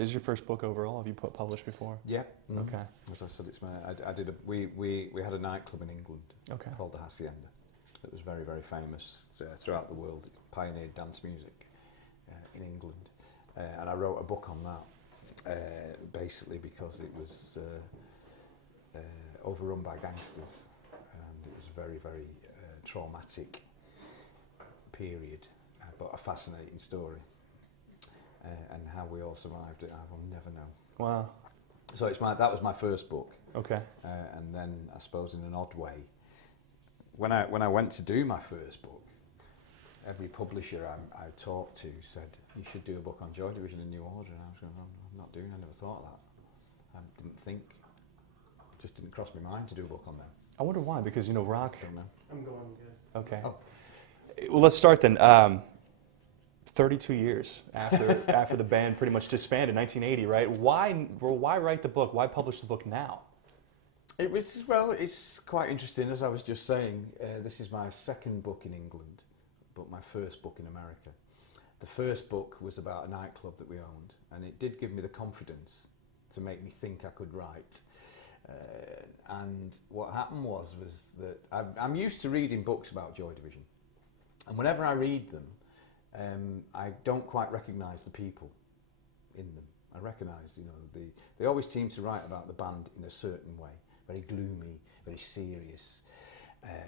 is your first book overall? Have you published before? Yeah. Okay. As I said, it's we had a nightclub in England called the Hacienda that was very, very famous throughout the world. It pioneered dance music in England. And I wrote a book on that, basically because it was overrun by gangsters, and it was a very, very traumatic period, but a fascinating story. And how we all survived it, I will never know. Wow. So that was my first book. Okay. And then I suppose in an odd way, when I went to do my first book, every publisher I talked to said, you should do a book on Joy Division and New Order. And I was going, I'm not doing it, I never thought of that. I didn't think, just didn't cross my mind to do a book on them. I wonder why, because, you know, rock... I don't know. I'm going good. Okay. Oh. Well, let's start then. 32 years after after the band pretty much disbanded, 1980, right? Why write the book? Why publish the book now? It's quite interesting. As I was just saying, this is my second book in England, but my first book in America. The first book was about a nightclub that we owned, and it did give me the confidence to make me think I could write. And what happened was that I'm used to reading books about Joy Division, and whenever I read them, I don't quite recognise the people in them. I recognise, you know, they always seem to write about the band in a certain way, very gloomy, very serious,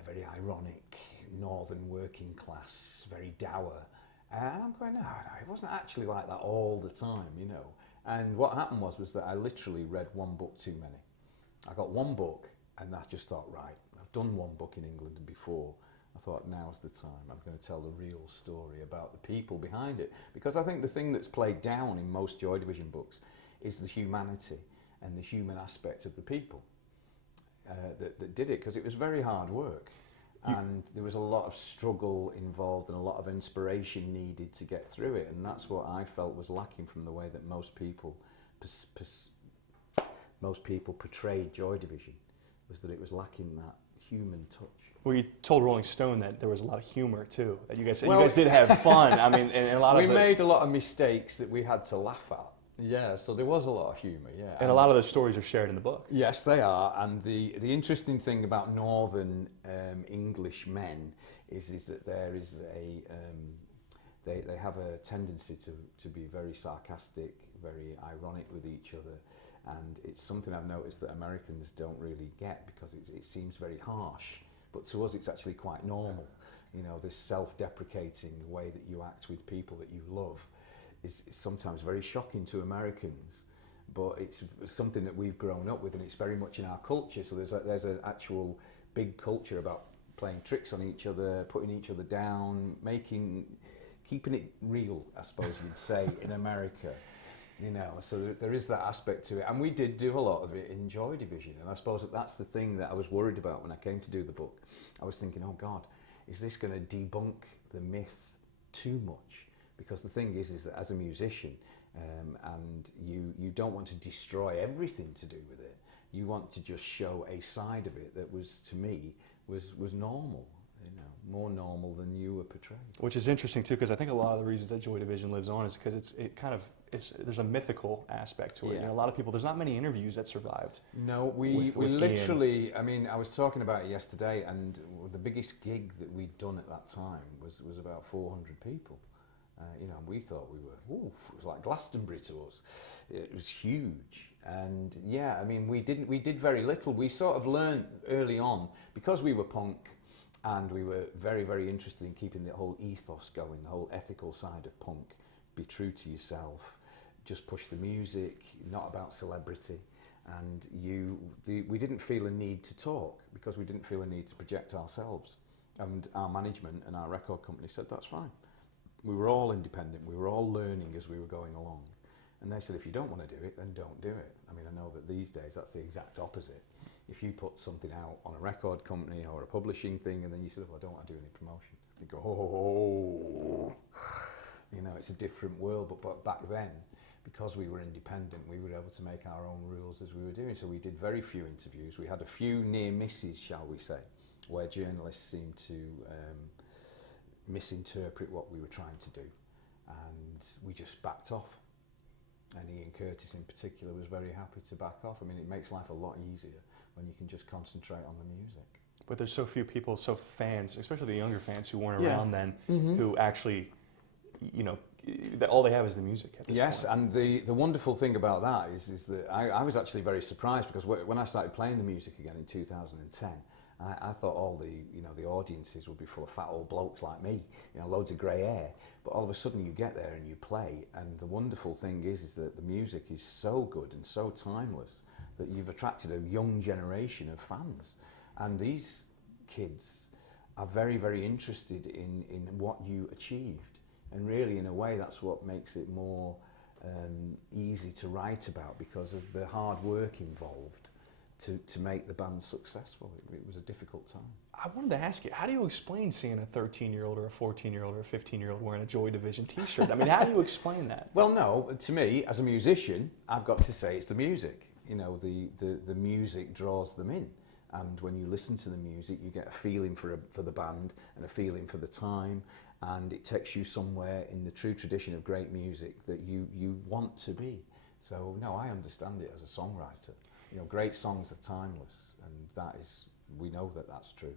very ironic, northern working class, very dour. And I'm going, no, it wasn't actually like that all the time, you know. And what happened was that I literally read one book too many. I got one book, and I just thought, right, I've done one book in England before. I thought, now's the time. I'm going to tell the real story about the people behind it. Because I think the thing that's played down in most Joy Division books is the humanity and the human aspect of the people that did it, because it was very hard work. And there was a lot of struggle involved and a lot of inspiration needed to get through it. And that's what I felt was lacking from the way that most people portrayed Joy Division, was that it was lacking that human touch. Well, you told Rolling Stone that there was a lot of humor too. That you guys did have fun. I mean, and a lot of we made a lot of mistakes that we had to laugh at. Yeah, so there was a lot of humour. Yeah, and a lot of those stories are shared in the book. Yes, they are. And the interesting thing about Northern English men is that there is they have a tendency to be very sarcastic, very ironic with each other. And it's something I've noticed that Americans don't really get, because it seems very harsh. But to us, it's actually quite normal. You know, this self-deprecating way that you act with people that you love is sometimes very shocking to Americans. But it's something that we've grown up with, and it's very much in our culture. So there's an actual big culture about playing tricks on each other, putting each other down, keeping it real, I suppose you'd say, in America. You know, so there is that aspect to it, and we did do a lot of it in Joy Division, and I suppose that's the thing that I was worried about when I came to do the book. I was thinking, oh God, is this going to debunk the myth too much? Because the thing is that as a musician, and you don't want to destroy everything to do with it. You want to just show a side of it that was, to me, was normal. You know, more normal than you were portraying. Which is interesting too, because I think a lot of the reasons that Joy Division lives on is because there's a mythical aspect to it. Yeah. You know, a lot of people, there's not many interviews that survived. No, we literally, Ian. I mean, I was talking about it yesterday, and the biggest gig that we'd done at that time was about 400 people. You know, we thought it was like Glastonbury to us. It was huge. And yeah, I mean, we did very little. We sort of learned early on, because we were punk, and we were very, very interested in keeping the whole ethos going, the whole ethical side of punk. Be true to yourself, just push the music, not about celebrity. And we didn't feel a need to talk, because we didn't feel a need to project ourselves. And our management and our record company said, that's fine. We were all independent, we were all learning as we were going along. And they said, if you don't want to do it, then don't do it. I mean, I know that these days that's the exact opposite. If you put something out on a record company or a publishing thing, and then you say, oh, I don't want to do any promotion, you go, oh, you know, it's a different world. But back then, because we were independent, we were able to make our own rules as we were doing. So we did very few interviews. We had a few near misses, shall we say, where journalists seemed to misinterpret what we were trying to do. And we just backed off. And Ian Curtis in particular was very happy to back off. I mean, it makes life a lot easier when you can just concentrate on the music. But there's so few people, so fans, especially the younger fans who weren't Yeah. around then, Mm-hmm. who actually, you know, all they have is the music at this Yes, point. and the wonderful thing about that is that I was actually very surprised, because when I started playing the music again in 2010, I thought all the audiences would be full of fat old blokes like me, loads of grey hair. But all of a sudden you get there and you play, and the wonderful thing is that the music is so good and so timeless that you've attracted a young generation of fans. And these kids are very, very interested in what you achieved. And really, in a way, that's what makes it more easy to write about, because of the hard work involved to make the band successful. It was a difficult time. I wanted to ask you, how do you explain seeing a 13-year-old or a 14-year-old or a 15-year-old wearing a Joy Division t-shirt? I mean, how do you explain that? Well, no, to me, as a musician, I've got to say it's the music. The music draws them in. And when you listen to the music, you get a feeling for the band and a feeling for the time, and it takes you somewhere in the true tradition of great music that you want to be. So, no, I understand it as a songwriter. Great songs are timeless, and we know that that's true.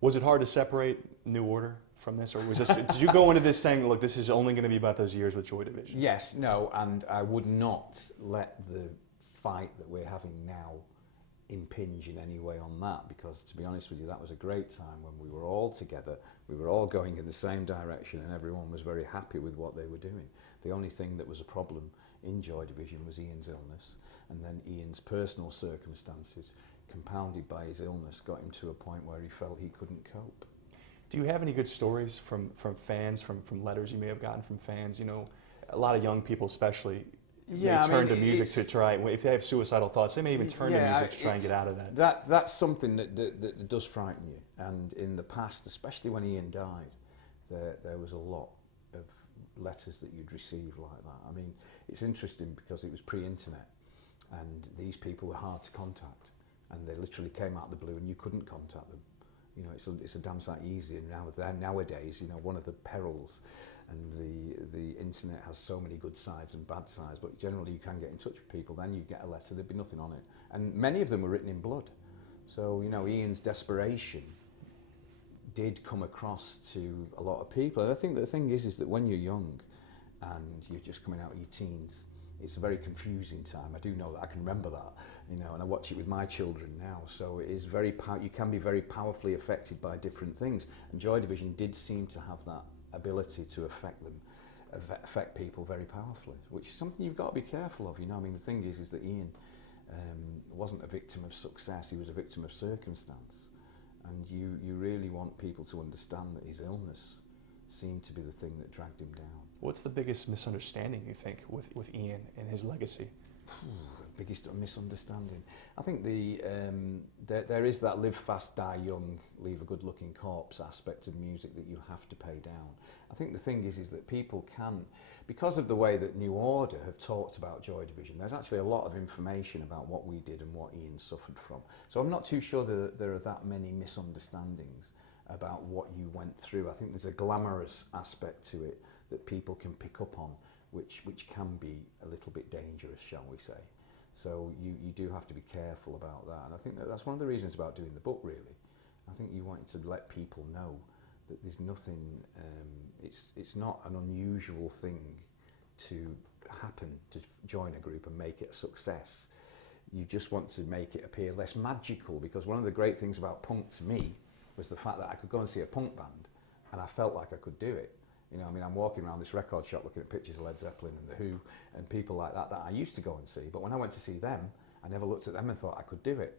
Was it hard to separate New Order from this, or was this, did you go into this saying, look, this is only going to be about those years with Joy Division? Yes, no, and I would not let the fight that we're having now impinge in any way on that, because to be honest with you, that was a great time when we were all together, we were all going in the same direction, and everyone was very happy with what they were doing. The only thing that was a problem in Joy Division was Ian's illness, and then Ian's personal circumstances, compounded by his illness, got him to a point where he felt he couldn't cope. Do you have any good stories from fans, from letters you may have gotten from fans? A lot of young people especially, Yeah, they turn to music to try, if they have suicidal thoughts, they may even turn to music to try and get out of that. That's something that does frighten you. And in the past, especially when Ian died, there was a lot of letters that you'd receive like that. I mean, it's interesting because it was pre-internet, and these people were hard to contact, and they literally came out of the blue and you couldn't contact them. It's a damn sight easier nowadays. One of the perils, and the internet has so many good sides and bad sides, but generally you can get in touch with people. Then you get a letter, there'd be nothing on it, and many of them were written in blood. So Ian's desperation did come across to a lot of people. And I think the thing is that when you're young and you're just coming out of your teens, it's a very confusing time. I do know that. I can remember that, and I watch it with my children now. So it is you can be very powerfully affected by different things. And Joy Division did seem to have that ability to affect people very powerfully, which is something you've got to be careful of. I mean, the thing is that Ian wasn't a victim of success. He was a victim of circumstance. And you really want people to understand that his illness seemed to be the thing that dragged him down. What's the biggest misunderstanding, you think, with Ian and his legacy? Biggest misunderstanding. I think there is that live fast, die young, leave a good-looking corpse aspect of music that you have to pay down. I think the thing is that people can, because of the way that New Order have talked about Joy Division, there's actually a lot of information about what we did and what Ian suffered from. So I'm not too sure that there are that many misunderstandings about what you went through. I think there's a glamorous aspect to it that people can pick up on, which can be a little bit dangerous, shall we say. So you do have to be careful about that. And I think that's one of the reasons about doing the book, really. I think you wanted to let people know that there's nothing, it's not an unusual thing to happen to join a group and make it a success. You just want to make it appear less magical, because one of the great things about punk to me was the fact that I could go and see a punk band and I felt like I could do it. I'm walking around this record shop looking at pictures of Led Zeppelin and The Who and people like that I used to go and see. But when I went to see them, I never looked at them and thought I could do it.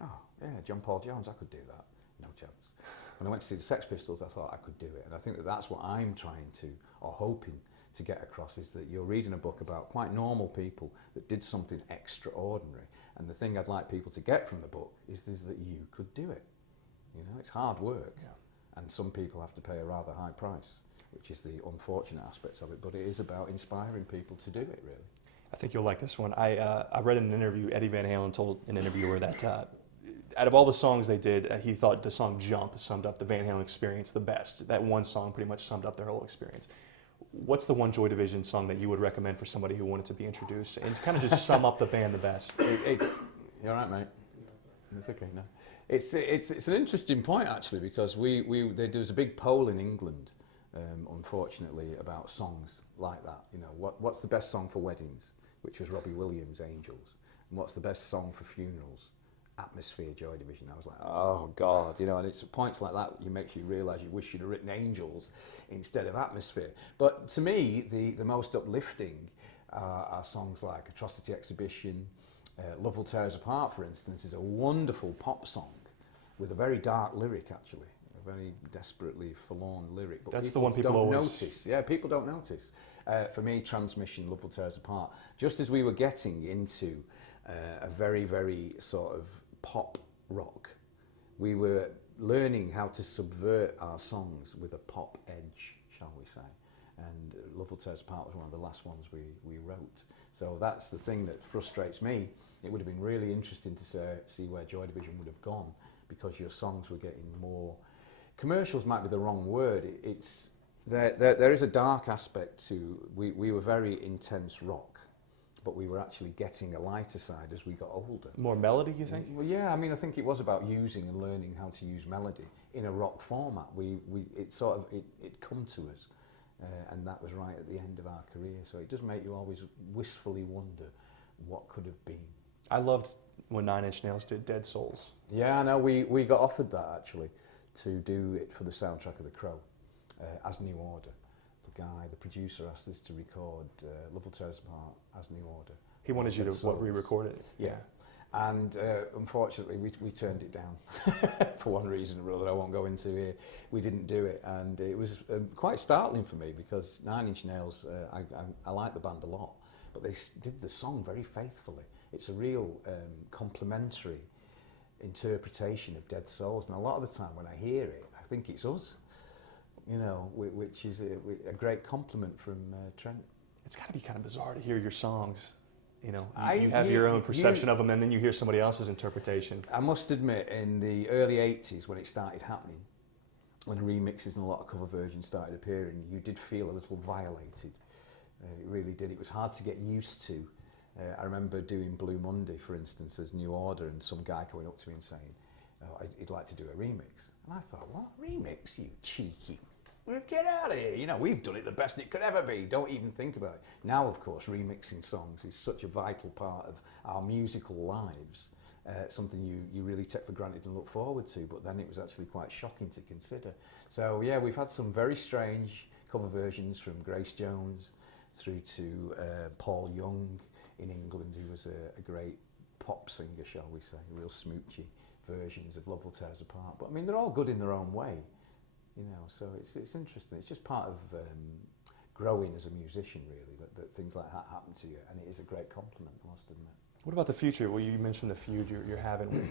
Oh, yeah, John Paul Jones, I could do that. No chance. When I went to see the Sex Pistols, I thought I could do it. And I think that's what I'm trying to, or hoping to get across, is that you're reading a book about quite normal people that did something extraordinary. And the thing I'd like people to get from the book is that you could do it. It's hard work. Yeah. And some people have to pay a rather high price, which is the unfortunate aspects of it, but it is about inspiring people to do it, really. I think you'll like this one. I read in an interview, Eddie Van Halen told an interviewer that out of all the songs they did, he thought the song Jump summed up the Van Halen experience the best. That one song pretty much summed up their whole experience. what's the one Joy Division song that you would recommend for somebody who wanted to be introduced, and kind of just sum up the band the best? You all right, mate? It's okay. No, it's an interesting point actually, because there was a big poll in England, unfortunately, about songs like that. You know, what's the best song for weddings, which was Robbie Williams' Angels, and what's the best song for funerals? Atmosphere, Joy Division. I was like, oh God, you know, and it's points like that that makes you realise you wish you'd have written Angels instead of Atmosphere. But to me, the most uplifting are songs like Atrocity Exhibition. Love Will Tear Us Apart, for instance, is a wonderful pop song with a very dark lyric, actually, a very desperately forlorn lyric. But that's the one people don't always notice. Yeah, people don't notice. For me, Transmission, Love Will Tear Us Apart, just as we were getting into a very, very sort of pop rock, we were learning how to subvert our songs with a pop edge, shall we say. And Love Will Tear Us Apart was one of the last ones we wrote. So that's the thing that frustrates me. It would have been really interesting to see where Joy Division would have gone, because your songs were getting more... Commercials might be the wrong word. There is a dark aspect to... We were very intense rock, but we were actually getting a lighter side as we got older. More melody, you think? Well, yeah, I mean, I think it was about using and learning how to use melody in a rock format. It come to us. And that was right at the end of our career. So it does make you always wistfully wonder what could have been. I loved when Nine Inch Nails did Dead Souls. Yeah, I know. We got offered that, actually, to do it for the soundtrack of The Crow, as New Order. The producer, asked us to record Love Will Tear Us Apart as New Order. He wanted you to re-record it? Yeah. And unfortunately, we turned it down for one reason or other I won't go into here. We didn't do it, and it was quite startling for me, because Nine Inch Nails, I like the band a lot, but they did the song very faithfully. It's a real complimentary interpretation of Dead Souls, and a lot of the time when I hear it, I think it's us, you know, which is a great compliment from Trent. It's got to be kind of bizarre to hear your songs. You know, you have your own perception of them, and then you hear somebody else's interpretation. I must admit, in the early 80s, when it started happening, when remixes and a lot of cover versions started appearing, you did feel a little violated. It really did. It was hard to get used to. I remember doing Blue Monday, for instance, as New Order, and some guy coming up to me and saying, oh, he'd like to do a remix. And I thought, what remix, you cheeky? Well, get out of here. You know, we've done it the best it could ever be. Don't even think about it. Now, of course, remixing songs is such a vital part of our musical lives. Something you really take for granted and look forward to, but then it was actually quite shocking to consider. So, yeah, we've had some very strange cover versions, from Grace Jones through to Paul Young in England, who was a great pop singer, shall we say, real smoochy versions of Love Will Tear Us Apart. But, I mean, they're all good in their own way. You know, so it's interesting. It's just part of growing as a musician, really, that things like that happen to you, and it is a great compliment, I must admit. What about the future? Well, you mentioned the feud you're having with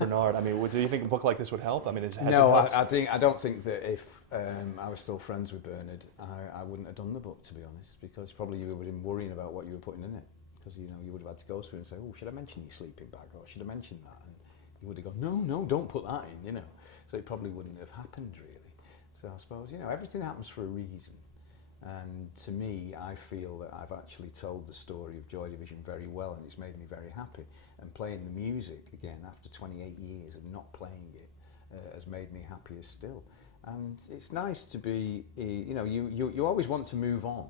Bernard. I mean, do you think a book like this would help? I mean, I don't think that if I was still friends with Bernard, I wouldn't have done the book, to be honest, because probably you would have been worrying about what you were putting in it, because you know you would have had to go through and say, oh, should I mention your sleeping bag, or should I mention that? And you would have gone, no, don't put that in, you know. So it probably wouldn't have happened, really. So I suppose, you know, everything happens for a reason. And to me, I feel that I've actually told the story of Joy Division very well, and it's made me very happy. And playing the music, again, after 28 years of not playing it, has made me happier still. And it's nice to be, you know, you always want to move on,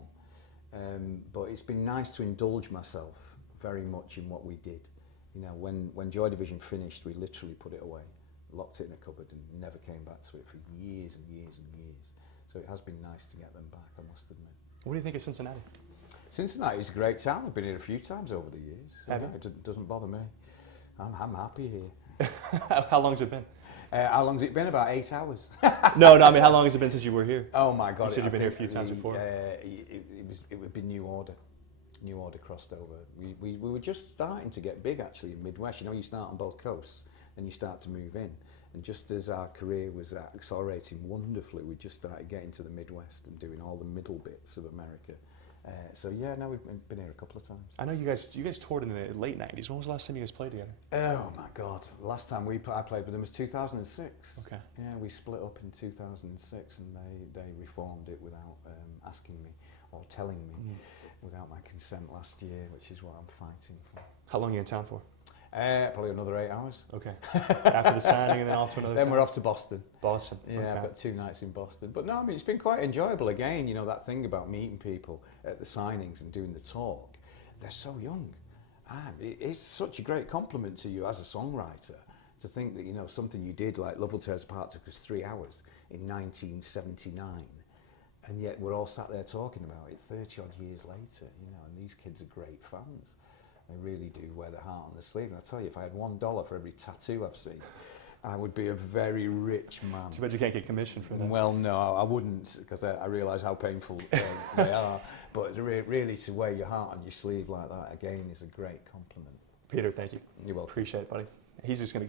but it's been nice to indulge myself very much in what we did. You know, when Joy Division finished, we literally put it away, locked it in a cupboard, and never came back to it for years and years and years. So it has been nice to get them back, I must admit. What do you think of Cincinnati? Cincinnati is a great town. I've been here a few times over the years. So Have you? It doesn't bother me. I'm happy here. How long has it been? How long's it been? About 8 hours. No, I mean, how long has it been since you were here? Oh my God! You said you've been here a few times before. It would be New Order. New Order crossed over. We were just starting to get big, actually, in Midwest. You know, you start on both coasts, and you start to move in. And just as our career was accelerating wonderfully, we just started getting to the Midwest and doing all the middle bits of America. So yeah, no, we've been here a couple of times. I know you guys toured in the late 90s. When was the last time you guys played together? Oh my God! Last time I played with them was 2006. Okay. Yeah, we split up in 2006, and they reformed it without asking me or telling me, without my consent last year, which is what I'm fighting for. How long are you in town for? Probably another 8 hours. Okay. After the signing and then off to another Then town? we're off to Boston. Boston. Yeah, Okay. I've got 2 nights in Boston. But no, I mean, it's been quite enjoyable. Again, you know, that thing about meeting people at the signings and doing the talk, they're so young. And it's such a great compliment to you as a songwriter to think that, you know, something you did like Love Will Tear Us Apart took us 3 hours in 1979. And yet we're all sat there talking about it 30 odd years later, you know, and these kids are great fans. They really do wear their heart on their sleeve. And I tell you, if I had $1 for every tattoo I've seen, I would be a very rich man. Too bad you can't get commission for that. Well, no, I wouldn't, because I realise how painful they are. But really, to wear your heart on your sleeve like that, again, is a great compliment. Peter, thank you. You're welcome. Appreciate it, buddy. He's just going to